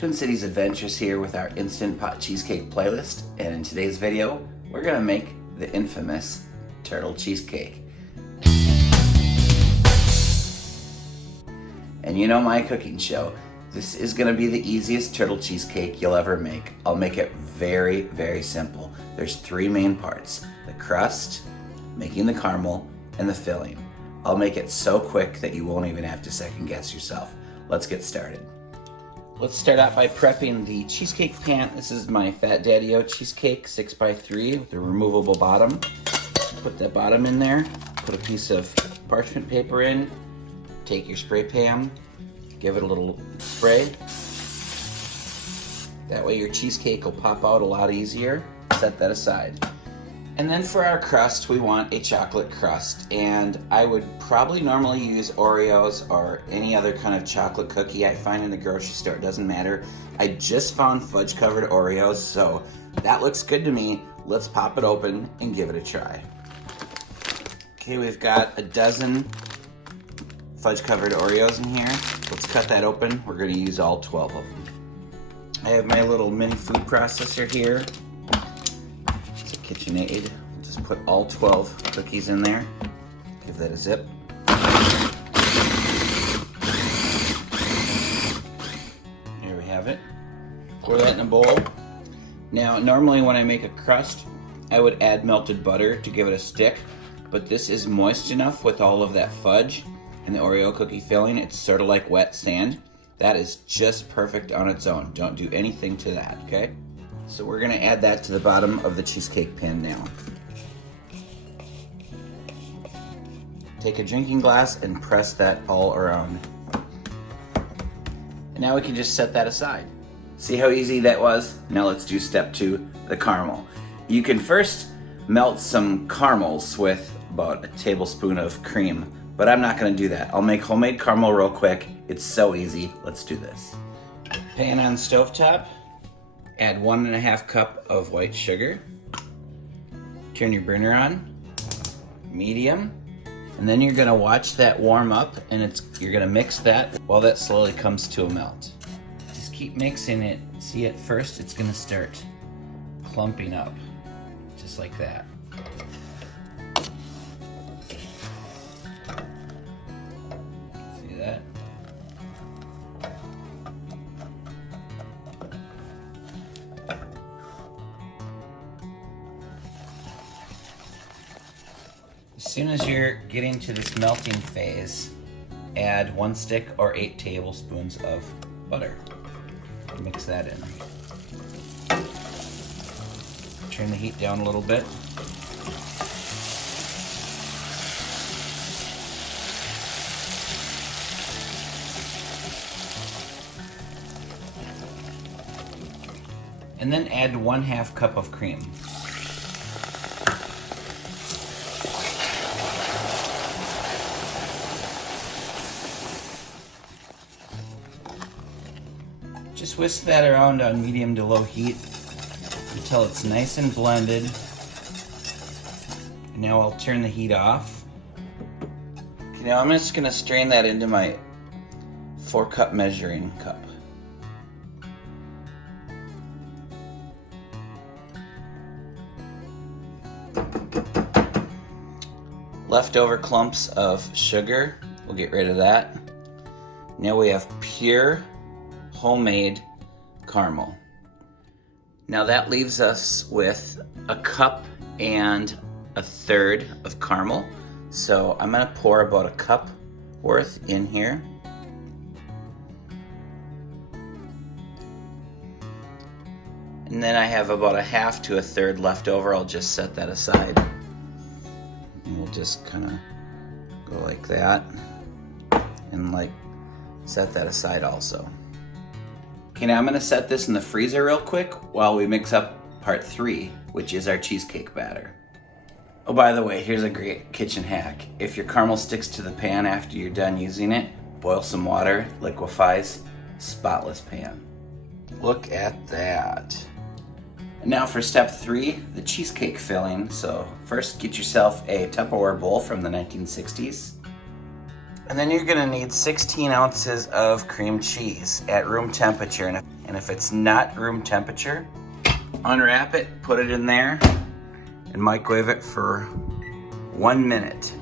Twin Cities Adventures here with our Instant Pot Cheesecake playlist, and in today's video, we're gonna make the infamous turtle cheesecake. And you know my cooking show, this is gonna be the easiest turtle cheesecake you'll ever make. I'll make it very, very simple. There's three main parts: the crust, making the caramel, and the filling. I'll make it so quick that you won't even have to second guess yourself. Let's get started. Let's start out by prepping the cheesecake pan. This is my Fat Daddy-O cheesecake 6x3 with a removable bottom. Put that bottom in there, put a piece of parchment paper in, take your spray pan, give it a little spray. That way your cheesecake will pop out a lot easier. Set that aside. And then for our crust, we want a chocolate crust. And I would probably normally use Oreos or any other kind of chocolate cookie I find in the grocery store. It doesn't matter. I just found fudge covered Oreos, so that looks good to me. Let's pop it open and give it a try. Okay, we've got a dozen fudge covered Oreos in here. Let's cut that open. We're gonna use all 12 of them. I have my little mini food processor here. KitchenAid. Just put all 12 cookies in there. Give that a zip. Here we have it. Pour that in a bowl. Now, normally when I make a crust, I would add melted butter to give it a stick, but this is moist enough with all of that fudge and the Oreo cookie filling. It's sort of like wet sand. That is just perfect on its own. Don't do anything to that, okay? So we're gonna add that to the bottom of the cheesecake pan now. Take a drinking glass and press that all around. And now we can just set that aside. See how easy that was? Now let's do step 2, the caramel. You can first melt some caramels with about a tablespoon of cream, but I'm not gonna do that. I'll make homemade caramel real quick. It's so easy. Let's do this. Pan on stovetop. Add 1.5 cup of white sugar. Turn your burner on, medium, and then you're gonna watch that warm up, and you're gonna mix that while that slowly comes to a melt. Just keep mixing it. See, at first it's gonna start clumping up, just like that. See that? As soon as you're getting to this melting phase, add 1 stick or 8 tablespoons of butter. Mix that in. Turn the heat down a little bit. And then add 1/2 cup of cream. Just whisk that around on medium to low heat until it's nice and blended. And now I'll turn the heat off. Okay, now I'm just gonna strain that into my 4-cup measuring cup. Leftover clumps of sugar, we'll get rid of that. Now we have pure homemade caramel. Now that leaves us with 1.5 cups of caramel. So I'm gonna pour about 1 cup worth in here. And then I have about 1/2 to 1/3 left over. I'll just set that aside. And we'll just kind of go like that and set that aside also. Okay, now I'm gonna set this in the freezer real quick while we mix up part 3, which is our cheesecake batter. Oh, by the way, here's a great kitchen hack. If your caramel sticks to the pan after you're done using it, boil some water, liquefies, spotless pan. Look at that. And now for step 3, the cheesecake filling. So first get yourself a Tupperware bowl from the 1960s. And then you're gonna need 16 ounces of cream cheese at room temperature. And if it's not room temperature, unwrap it, put it in there, and microwave it for 1 minute.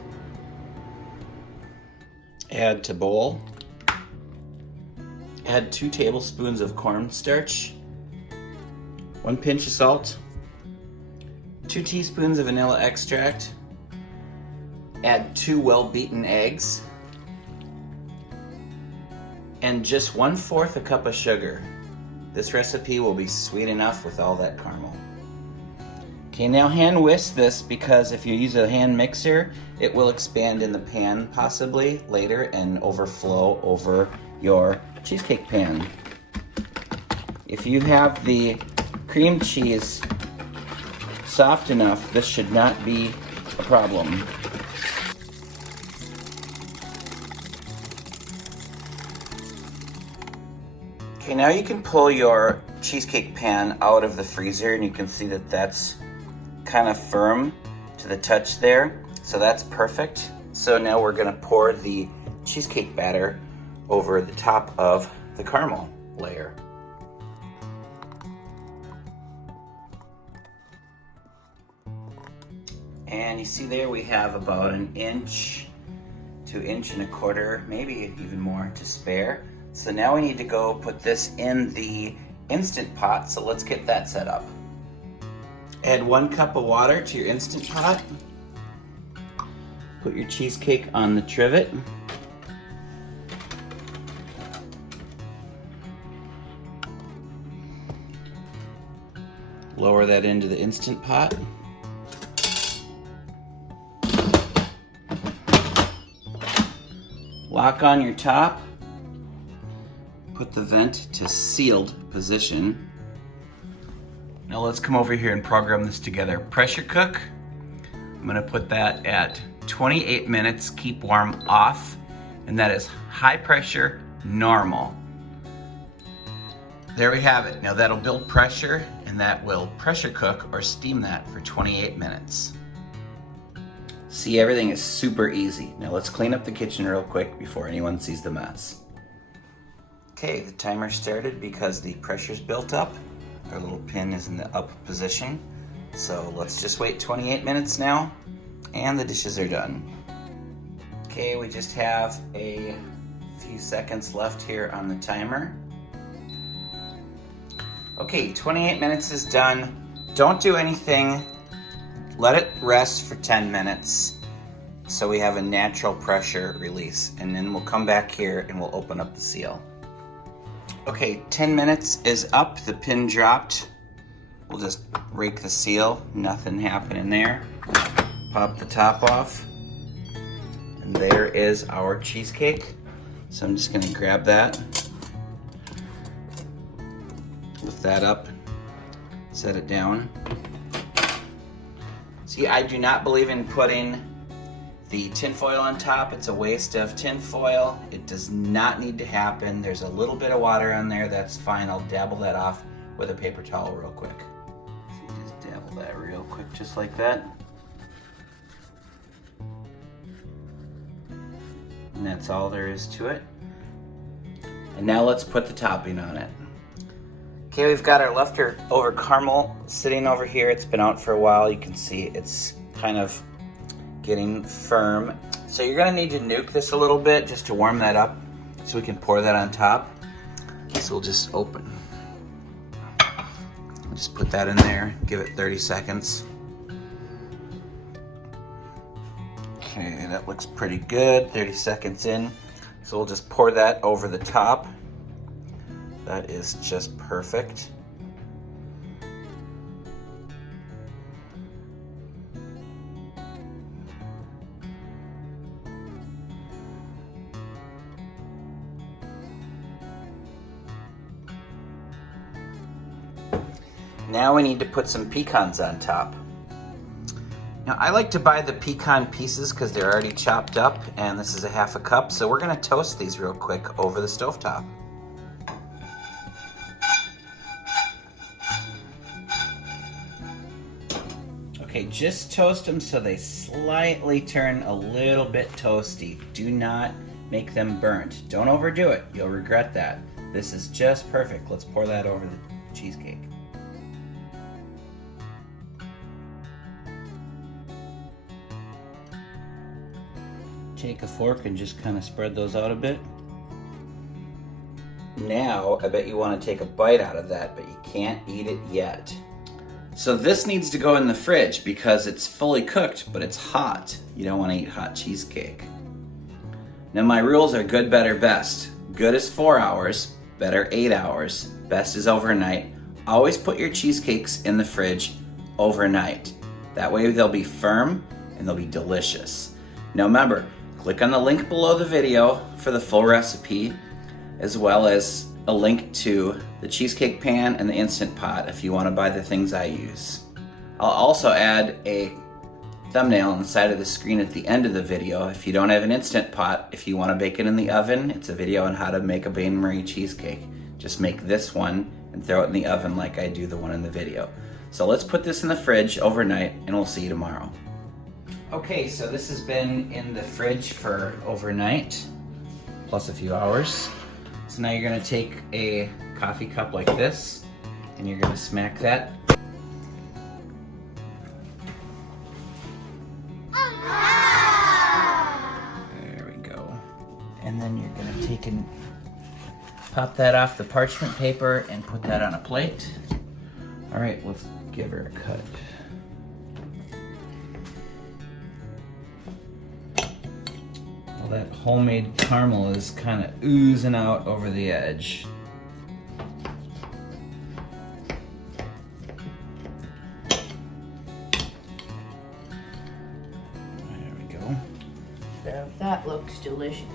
Add to bowl. Add 2 tablespoons of cornstarch, 1 pinch of salt, 2 teaspoons of vanilla extract. Add 2 well-beaten eggs, and just 1/4 a cup of sugar. This recipe will be sweet enough with all that caramel. Okay, now hand whisk this, because if you use a hand mixer, it will expand in the pan possibly later and overflow over your cheesecake pan. If you have the cream cheese soft enough, this should not be a problem. Okay, now you can pull your cheesecake pan out of the freezer, and you can see that that's kind of firm to the touch there. So that's perfect. So now we're gonna pour the cheesecake batter over the top of the caramel layer. And you see there we have about 1 inch to 1.25 inches, maybe even more, to spare. So now we need to go put this in the Instant Pot, so let's get that set up. Add 1 cup of water to your Instant Pot. Put your cheesecake on the trivet. Lower that into the Instant Pot. Lock on your top. Put the vent to sealed position. Now let's come over here and program this together. Pressure cook. I'm gonna put that at 28 minutes, keep warm off, and that is high pressure, normal. There we have it. Now that'll build pressure, and that will pressure cook or steam that for 28 minutes. See, everything is super easy. Now let's clean up the kitchen real quick before anyone sees the mess. Okay, the timer started because the pressure's built up. Our little pin is in the up position. So let's just wait 28 minutes now, and the dishes are done. Okay, we just have a few seconds left here on the timer. Okay, 28 minutes is done. Don't do anything. Let it rest for 10 minutes so we have a natural pressure release, and then we'll come back here and we'll open up the seal. Okay, 10 minutes is up, the pin dropped. We'll just rake the seal, nothing happening there. Pop the top off, and there is our cheesecake. So I'm just gonna grab that, lift that up, set it down. See, I do not believe in putting the tin foil on top. It's a waste of tin foil. It does not need to happen. There's a little bit of water on there, that's fine. I'll dabble that off with a paper towel real quick. So you just dabble that real quick, just like that. And that's all there is to it. And now let's put the topping on it. Okay, we've got our leftover caramel sitting over here. It's been out for a while. You can see it's kind of getting firm. So you're gonna need to nuke this a little bit just to warm that up so we can pour that on top. So we'll just just put that in there, give it 30 seconds. Okay, that looks pretty good, 30 seconds in. So we'll just pour that over the top. That is just perfect. Now we need to put some pecans on top. Now I like to buy the pecan pieces because they're already chopped up, and this is a 1/2 cup, so we're gonna toast these real quick over the stovetop. Okay, just toast them so they slightly turn a little bit toasty. Do not make them burnt. Don't overdo it, you'll regret that. This is just perfect. Let's pour that over the cheesecake. Take a fork and just kind of spread those out a bit. Now, I bet you want to take a bite out of that, but you can't eat it yet. So this needs to go in the fridge because it's fully cooked, but it's hot. You don't want to eat hot cheesecake. Now my rules are good, better, best. Good is 4 hours, better 8 hours, best is overnight. Always put your cheesecakes in the fridge overnight. That way they'll be firm and they'll be delicious. Now remember, click on the link below the video for the full recipe, as well as a link to the cheesecake pan and the Instant Pot if you want to buy the things I use. I'll also add a thumbnail on the side of the screen at the end of the video. If you don't have an Instant Pot, if you want to bake it in the oven, it's a video on how to make a Bain Marie cheesecake. Just make this one and throw it in the oven like I do the one in the video. So let's put this in the fridge overnight and we'll see you tomorrow. Okay, so this has been in the fridge for overnight, plus a few hours. So now you're gonna take a coffee cup like this and you're gonna smack that. There we go. And then you're gonna take and pop that off the parchment paper and put that on a plate. All right, let's give her a cut. That homemade caramel is kind of oozing out over the edge. There we go. So that looks delicious.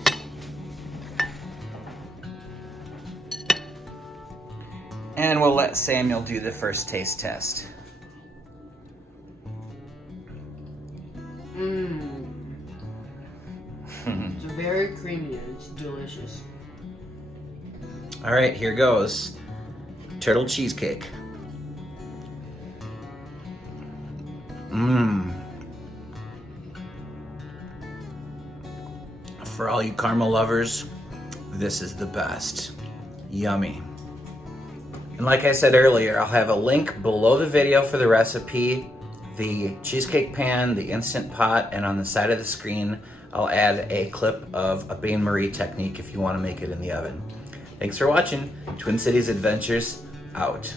And we'll let Samuel do the first taste test. It's very creamy and it's delicious. All right, here goes. Turtle cheesecake. For all you caramel lovers, this is the best. Yummy. And like I said earlier, I'll have a link below the video for the recipe, the cheesecake pan, the Instant Pot, and on the side of the screen, I'll add a clip of a Bain Marie technique if you want to make it in the oven. Thanks for watching. Twin Cities Adventures out.